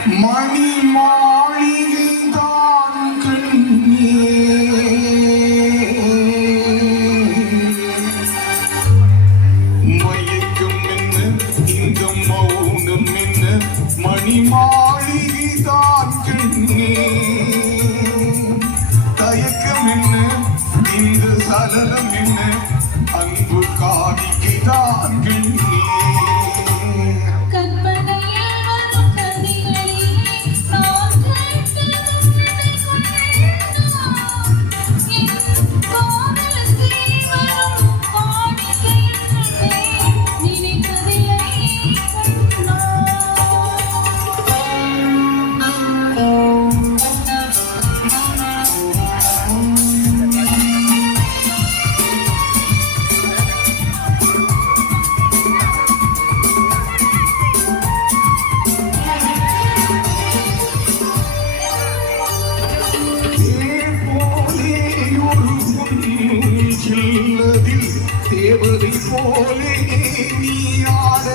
மணி மாளிகை தான் கண்ணே மயக்கம் என்ன இந்த மௌனம் என்ன மணி மாளிகை தான் கண்ணே தயக்கம் என்ன இந்த சலனம் என்ன அன்பு காணிக்கை தான் கண்ணே தேவதை போலே நீ ஆட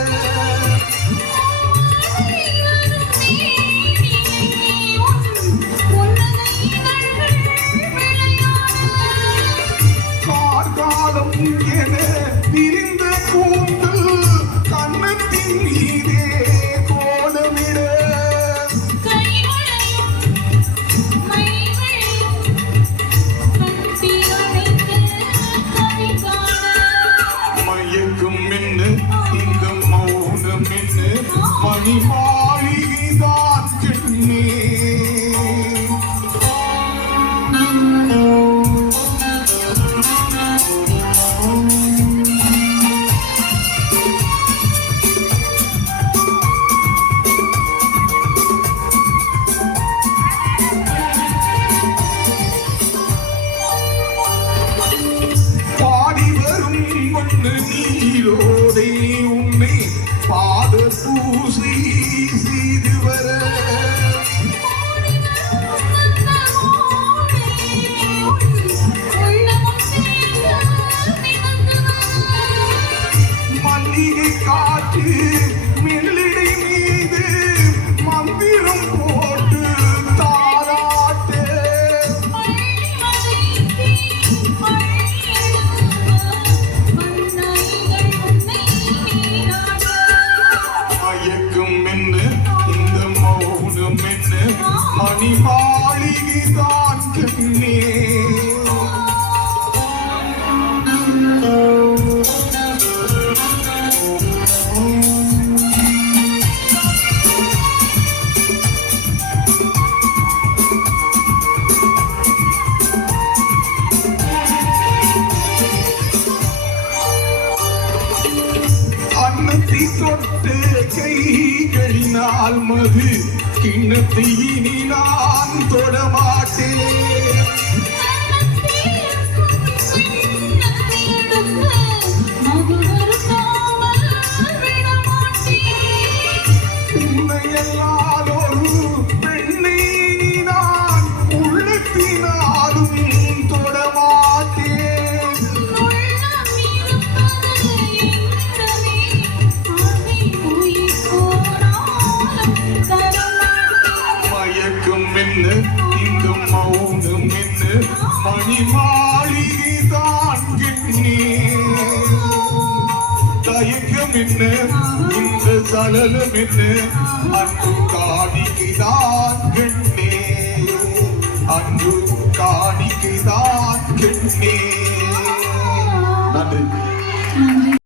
கார்காலம் என பிரிந்த கூந்தல் கண்ணத்தின் மீதே கோலமிட இந்த மௌனம் என்ன மணி மாளிகை தான் கண்ணே பாடி வரும் மண்ணு நீரோடை உன்னை பாத பூசி செய்து வர மல்லிகை காற்று மெல்லிடை மீது மந்திரம் போட்டு தாராட்டு இந்த மௌனம் என்ன மணி மாளிகை தான் கண்ணே அன்னத்தை தொட்டு கைகளினால் மது கிண்ணத்தை இனி நான் தொடமாட்டேன் உன்னையல்லாதொரு பெண்ணை நான் உள்ளத்தினாலும் தொடமாட்டேன் மயக்கம் என்ன இந்த மௌனம் என்ன மணி மாளிகை தான் கண்ணே தயக்கம் என்ன இந்த சலலம் என்ன அன்பு காணிக்கை தான் கண்ணே அன்பு காணிக்கை தான் கண்ணே நன்றி.